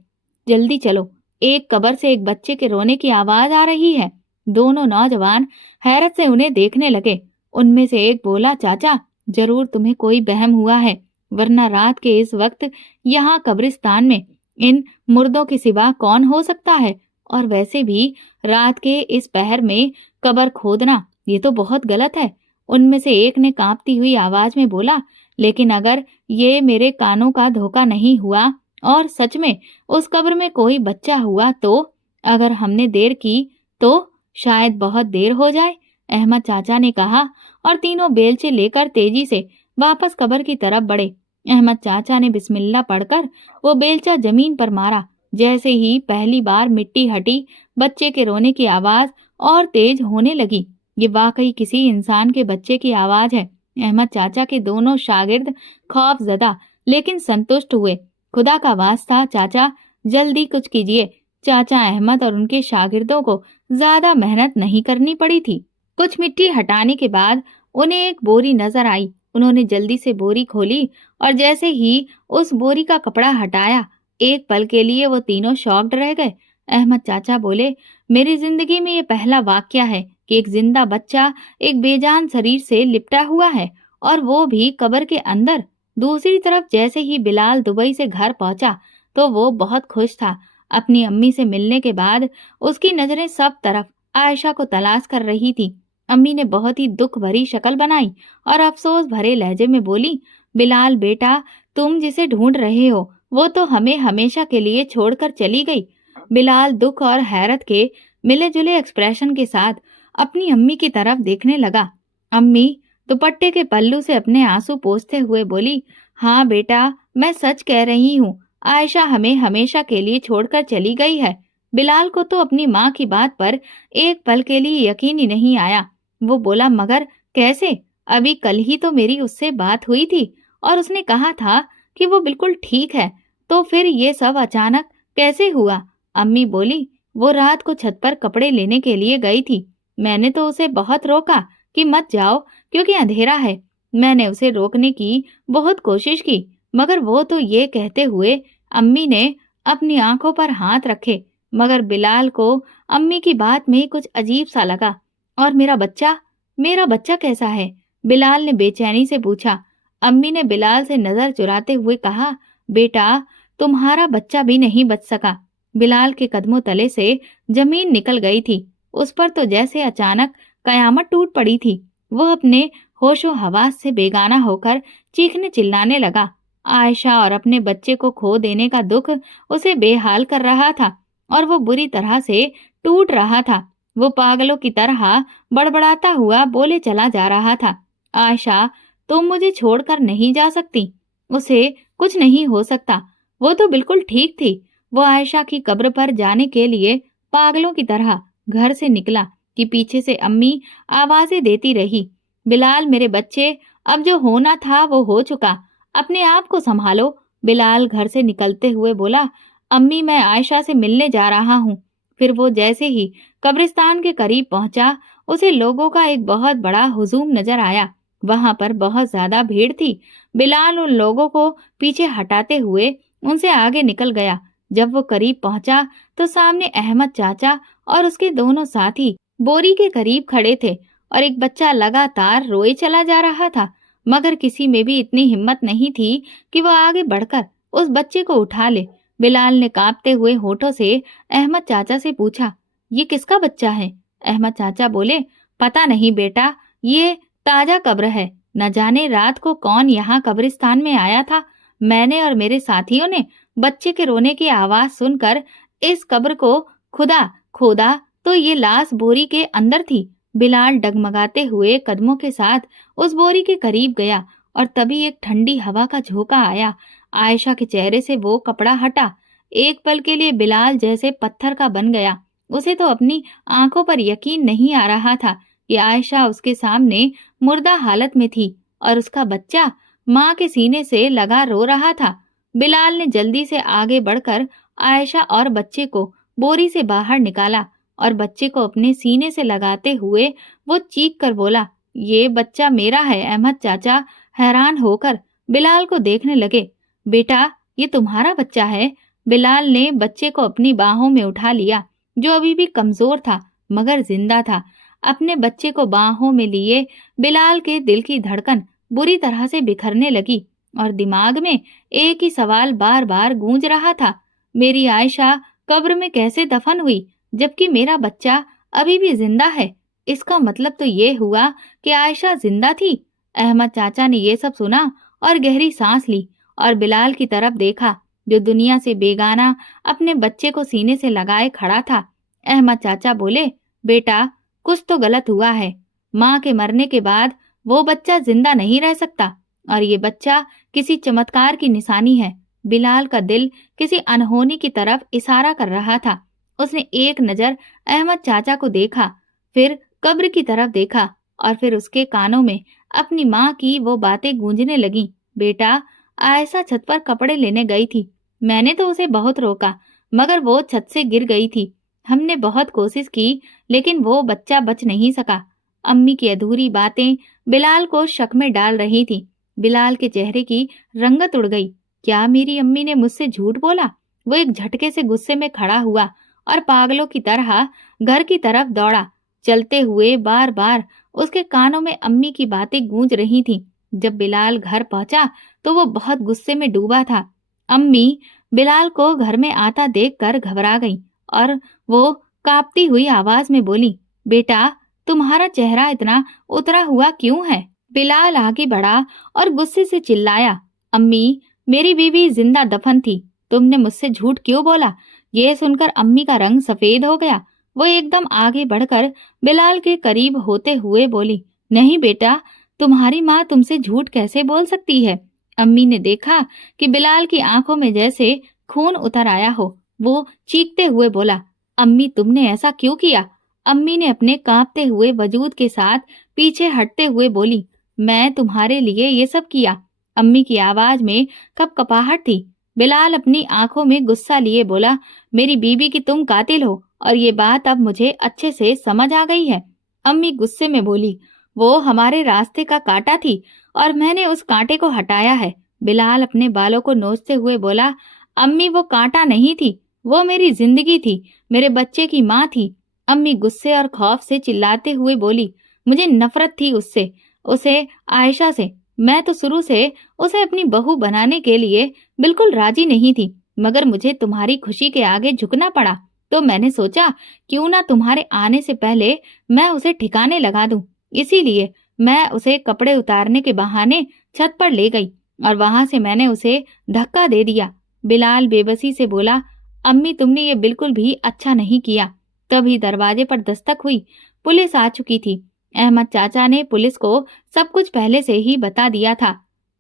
जल्दी चलो, एक कब्र से एक बच्चे के रोने की आवाज आ रही है। दोनों नौजवान हैरत से उन्हें देखने लगे। उनमें से एक बोला, चाचा, जरूर तुम्हें कोई वहम हुआ है, वरना रात के इस वक्त यहाँ कब्रिस्तान में इन मुर्दों के सिवा कौन हो सकता है? और वैसे भी रात के इस पहर में कब्र खोदना ये तो बहुत गलत है। उनमें से एक ने कांपती हुई आवाज में बोला, लेकिन अगर ये मेरे कानों का धोखा नहीं हुआ और सच में उस कब्र में कोई बच्चा हुआ तो? अगर हमने देर की तो शायद बहुत देर हो जाए, अहमद चाचा ने कहा, और तीनों बेलचे लेकर तेजी से वापस कब्र की तरफ बढ़े। अहमद चाचा ने बिस्मिल्लाह पढ़कर वो बेलचा जमीन पर मारा। जैसे ही पहली बार मिट्टी हटी, बच्चे के रोने की आवाज और तेज होने लगी। ये वाकई किसी इंसान के बच्चे की आवाज है। अहमद चाचा के दोनों शागिर्द खौफजदा लेकिन संतुष्ट हुए। खुदा का वास्ता चाचा, जल्दी कुछ कीजिए। चाचा अहमद और उनके शागिर्दों को ज्यादा मेहनत नहीं करनी पड़ी थी। कुछ मिट्टी हटाने के बाद उन्हें एक बोरी नजर आई। उन्होंने जल्दी से बोरी खोली और जैसे ही उस बोरी का कपड़ा हटाया, एक पल के लिए वो तीनों शॉक्ड रह गए। अहमद चाचा बोले, मेरी जिंदगी में ये पहला वाकया है कि एक जिंदा बच्चा एक बेजान शरीर से लिपटा हुआ है और वो भी कब्र के अंदर। दूसरी तरफ जैसे ही बिलाल दुबई से घर पहुंचा तो वो बहुत खुश था। अपनी अम्मी से मिलने के बाद उसकी नजरें सब तरफ आयशा को तलाश कर रही थी। अम्मी ने बहुत ही दुख भरी शक्ल बनाई और अफसोस भरे लहजे में बोली, बिलाल बेटा, तुम जिसे ढूंढ रहे हो वो तो हमें हमेशा के लिए छोड़कर चली गई। बिलाल दुख और हैरत के मिले जुले एक्सप्रेशन के साथ अपनी अम्मी की तरफ देखने लगा। अम्मी दुपट्टे के पल्लू से अपने आंसू पोंछते हुए बोली, हाँ बेटा, मैं सच कह रही हूँ, आयशा हमें हमेशा के लिए छोड़कर चली गई है। बिलाल को तो अपनी माँ की बात पर एक पल के लिए यकीन ही नहीं आया। वो बोला, मगर कैसे? अभी कल ही तो मेरी उससे बात हुई थी और उसने कहा था कि वो बिल्कुल ठीक है, तो फिर ये सब अचानक कैसे हुआ? अम्मी बोली, वो रात को छत पर कपड़े लेने के लिए गई थी। मैंने तो उसे बहुत रोका कि मत जाओ क्योंकि अंधेरा है। मैंने उसे रोकने की बहुत कोशिश की, मगर वो तो ये कहते हुए अम्मी ने अपनी आंखों पर हाथ रखे। मगर बिलाल को अम्मी की बात में कुछ अजीब सा लगा। और मेरा बच्चा कैसा है? बिलाल ने बेचैनी से पूछा। अम्मी ने बिलाल से नजर चुराते हुए कहा, बेटा, तुम्हारा बच्चा भी नहीं बच सका। बिलाल के कदमों तले से जमीन निकल गई थी। उस पर तो जैसे अचानक कयामत टूट पड़ी थी। वो अपने होशो हवास से बेगाना होकर चीखने चिल्लाने लगा। आयशा और अपने बच्चे को खो देने का दुख उसे बेहाल कर रहा था और वो बुरी तरह से टूट रहा था। वो पागलों की तरह बड़बड़ाता हुआ बोले चला जा रहा था, आयशा, तुम मुझे छोड़कर नहीं जा सकती। उसे कुछ नहीं हो सकता, वो तो बिल्कुल ठीक थी। वो आयशा की कब्र पर जाने के लिए पागलों की तरह घर से निकला कि पीछे से अम्मी आवाजें देती रही, बिलाल मेरे बच्चे, अब जो होना था वो हो चुका, अपने आप को संभालो। बिलाल घर से निकलते हुए बोला, अम्मी, मैं आयशा से मिलने जा रहा हूँ। फिर वो जैसे ही कब्रिस्तान के करीब पहुंचा, उसे लोगों का एक बहुत बड़ा हुजूम नजर आया। वहां पर बहुत ज्यादा भीड़ थी। बिलाल उन लोगों को पीछे हटाते हुए उनसे आगे निकल गया। जब वो करीब पहुंचा तो सामने अहमद चाचा और उसके दोनों साथी बोरी के करीब खड़े थे और एक बच्चा लगातार रोए चला जा रहा था। मगर किसी में भी इतनी हिम्मत नहीं थी कि वह आगे बढ़कर उस बच्चे को उठा ले। बिलाल ने कांपते हुए होठों से अहमद चाचा से पूछा, ये किसका बच्चा है? अहमद चाचा बोले, पता नहीं बेटा, ये ताजा कब्र है। न जाने रात को कौन यहाँ कब्रिस्तान में आया था। मैंने और मेरे साथियों ने बच्चे के रोने की आवाज सुनकर इस कब्र को खोदा तो ये लाश बोरी के अंदर थी। बिलाल डगमगाते हुए कदमों के साथ उस बोरी के करीब गया और तभी एक ठंडी हवा का झोंका आया। आयशा के चेहरे से वो कपड़ा हटा। एक पल के लिए बिलाल जैसे पत्थर का बन गया। उसे तो अपनी आंखों पर यकीन नहीं आ रहा था कि आयशा उसके सामने मुर्दा हालत में थी और उसका बच्चा माँ के सीने से लगा रो रहा था। बिलाल ने जल्दी से आगे बढ़कर आयशा और बच्चे को बोरी से बाहर निकाला और बच्चे को अपने सीने से लगाते हुए वो चीख कर बोला, ये बच्चा मेरा है। अहमद चाचा हैरान होकर बिलाल को देखने लगे। बेटा, ये तुम्हारा बच्चा है? बिलाल ने बच्चे को अपनी बाहों में उठा लिया, जो अभी भी कमजोर था मगर जिंदा था। अपने बच्चे को बाहों में लिए बिलाल के दिल की धड़कन बुरी तरह से बिखरने लगी और दिमाग में एक ही सवाल बार बार गूंज रहा था, मेरी आयशा कब्र में कैसे दफन हुई जबकि मेरा बच्चा अभी भी जिंदा है? इसका मतलब तो ये हुआ कि आयशा जिंदा थी। अहमद चाचा ने ये सब सुना और गहरी सांस ली और बिलाल की तरफ देखा, जो दुनिया से बेगाना अपने बच्चे को सीने से लगाए खड़ा था। अहमद चाचा बोले, बेटा, कुछ तो गलत हुआ है। माँ के मरने के बाद वो बच्चा जिंदा नहीं रह सकता और ये बच्चा किसी चमत्कार की निशानी है। बिलाल का दिल किसी अनहोनी की तरफ इशारा कर रहा था। उसने एक नजर अहमद चाचा को देखा, फिर कब्र की तरफ देखा और फिर उसके कानों में अपनी माँ की वो बातें गूंजने लगीं। बेटा, आयशा छत पर कपड़े लेने गई थी। मैंने तो उसे बहुत रोका मगर वो छत से गिर गई थी। हमने बहुत कोशिश की लेकिन वो बच्चा बच नहीं सका। अम्मी की अधूरी बातें बिलाल को शक में डाल रही थी। बिलाल के चेहरे की रंगत उड़ गई। क्या मेरी अम्मी ने मुझसे झूठ बोला? वो एक झटके से गुस्से में खड़ा हुआ और पागलों की तरह घर की तरफ दौड़ा। चलते हुए बार बार उसके कानों में अम्मी की बातें गूंज रही थी। जब बिलाल घर पहुंचा तो वो बहुत गुस्से में डूबा था। अम्मी बिलाल को घर में आता देखकर घबरा गईं और वो कांपती हुई आवाज में बोली, बेटा तुम्हारा चेहरा इतना उतरा हुआ क्यों है? बिलाल आगे बढ़ा और गुस्से से चिल्लाया, अम्मी मेरी बीवी जिंदा दफन थी, तुमने मुझसे झूठ क्यों बोला? ये सुनकर अम्मी का रंग सफेद हो गया। वो एकदम आगे बढ़कर बिलाल के करीब होते हुए बोली, नहीं बेटा, तुम्हारी माँ तुमसे झूठ कैसे बोल सकती है? अम्मी ने देखा कि बिलाल की आंखों में जैसे खून उतर आया हो। वो चीखते हुए बोला, अम्मी तुमने ऐसा क्यों किया? अम्मी ने अपने कांपते हुए वजूद के साथ पीछे हटते हुए बोली, मैं तुम्हारे लिए ये सब किया। अम्मी की आवाज में कपकपाहट थी। बिलाल अपनी आंखों में गुस्सा लिए बोला, मेरी बीवी की तुम कातिल हो और ये बात अब मुझे अच्छे से समझ आ गई है। अम्मी गुस्से में बोली, वो हमारे रास्ते का कांटा थी और मैंने उस कांटे को हटाया है। बिलाल अपने बालों को नोचते हुए बोला, अम्मी वो कांटा नहीं थी, वो मेरी जिंदगी थी, मेरे बच्चे की माँ थी। अम्मी गुस्से और खौफ से चिल्लाते हुए बोली, मुझे नफरत थी उससे, उसे आयशा से। मैं तो शुरू से उसे अपनी बहू बनाने के लिए बिल्कुल राजी नहीं थी, मगर मुझे तुम्हारी खुशी के आगे झुकना पड़ा। तो मैंने सोचा क्यों ना तुम्हारे आने से पहले मैं उसे ठिकाने लगा दूं। इसीलिए मैं उसे कपड़े उतारने के बहाने छत पर ले गई और वहां से मैंने उसे धक्का दे दिया। बिलाल बेबसी से बोला, अम्मी तुमने ये बिल्कुल भी अच्छा नहीं किया। तभी दरवाजे पर दस्तक हुई। पुलिस आ चुकी थी। अहमद चाचा ने पुलिस को सब कुछ पहले से ही बता दिया था।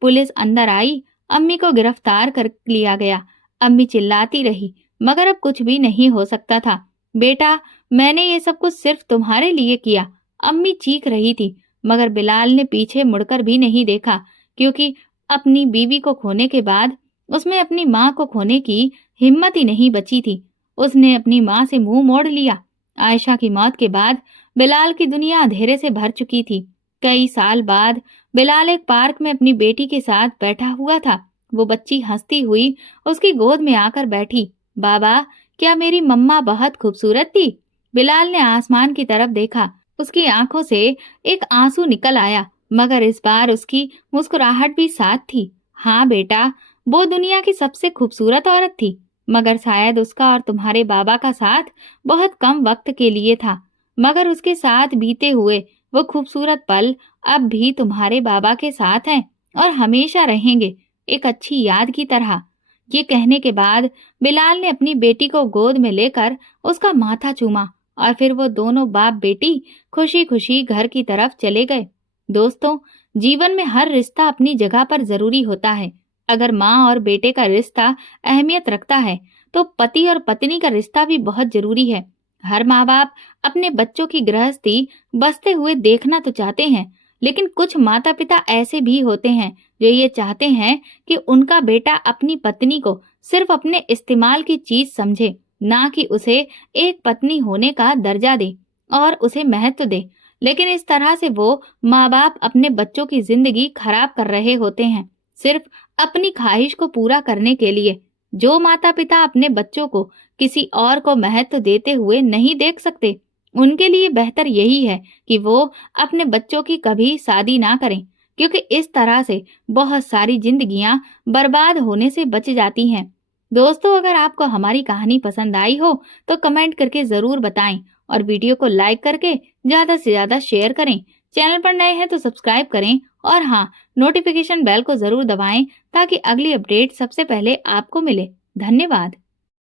पुलिस अंदर आई, अम्मी को गिरफ्तार कर लिया गया। अम्मी चिल्लाती रही, मगर अब कुछ भी नहीं हो सकता था। बेटा मैंने ये सब कुछ सिर्फ तुम्हारे लिए किया। अम्मी चीख रही थी, मगर बिलाल ने पीछे मुड़कर भी नहीं देखा, क्योंकि अपनी बीवी को खोने के बाद उसमें अपनी माँ को खोने की हिम्मत ही नहीं बची थी। उसने अपनी माँ से मुंह मोड़ लिया। आयशा की मौत के बाद बिलाल की दुनिया अंधेरे से भर चुकी थी। कई साल बाद बिलाल एक पार्क में अपनी बेटी के साथ बैठा हुआ था। वो बच्ची हंसती हुई उसकी गोद में आकर बैठी। बाबा क्या मेरी मम्मा बहुत खूबसूरत थी? बिलाल ने आसमान की तरफ देखा। उसकी आंखों से एक आंसू निकल आया, मगर इस बार उसकी मुस्कुराहट भी साथ थी। हाँ बेटा, वो दुनिया की सबसे खूबसूरत औरत थी, मगर शायद उसका और तुम्हारे बाबा का साथ बहुत कम वक्त के लिए था। मगर उसके साथ बीते हुए वो खूबसूरत पल अब भी तुम्हारे बाबा के साथ हैं और हमेशा रहेंगे, एक अच्छी याद की तरह। ये कहने के बाद बिलाल ने अपनी बेटी को गोद में लेकर उसका माथा चूमा और फिर वो दोनों बाप बेटी खुशी खुशी घर की तरफ चले गए। दोस्तों, जीवन में हर रिश्ता अपनी जगह पर जरूरी होता है। अगर माँ और बेटे का रिश्ता अहमियत रखता है, तो पति और पत्नी का रिश्ता भी बहुत जरूरी है। हर माँ बाप अपने बच्चों की गृहस्थी बसते हुए देखना तो चाहते हैं, लेकिन कुछ माता पिता ऐसे भी होते हैं जो ये चाहते हैं कि उनका बेटा अपनी पत्नी को सिर्फ अपने इस्तेमाल की चीज समझे, ना कि उसे एक पत्नी होने का दर्जा दे और उसे महत्व दे। लेकिन इस तरह से वो माँ बाप अपने बच्चों की जिंदगी खराब कर रहे होते हैं, सिर्फ अपनी ख्वाहिश को पूरा करने के लिए। जो माता पिता अपने बच्चों को किसी और को महत्व देते हुए नहीं देख सकते, उनके लिए बेहतर यही है कि वो अपने बच्चों की कभी शादी ना करें, क्योंकि इस तरह से बहुत सारी जिंदगियां बर्बाद होने से बच जाती हैं। दोस्तों, अगर आपको हमारी कहानी पसंद आई हो तो कमेंट करके जरूर बताएं और वीडियो को लाइक करके ज्यादा से ज्यादा शेयर करें। चैनल पर नए हैं तो सब्सक्राइब करें और हाँ, नोटिफिकेशन बेल को जरूर दबाएं ताकि अगली अपडेट सबसे पहले आपको मिले। धन्यवाद।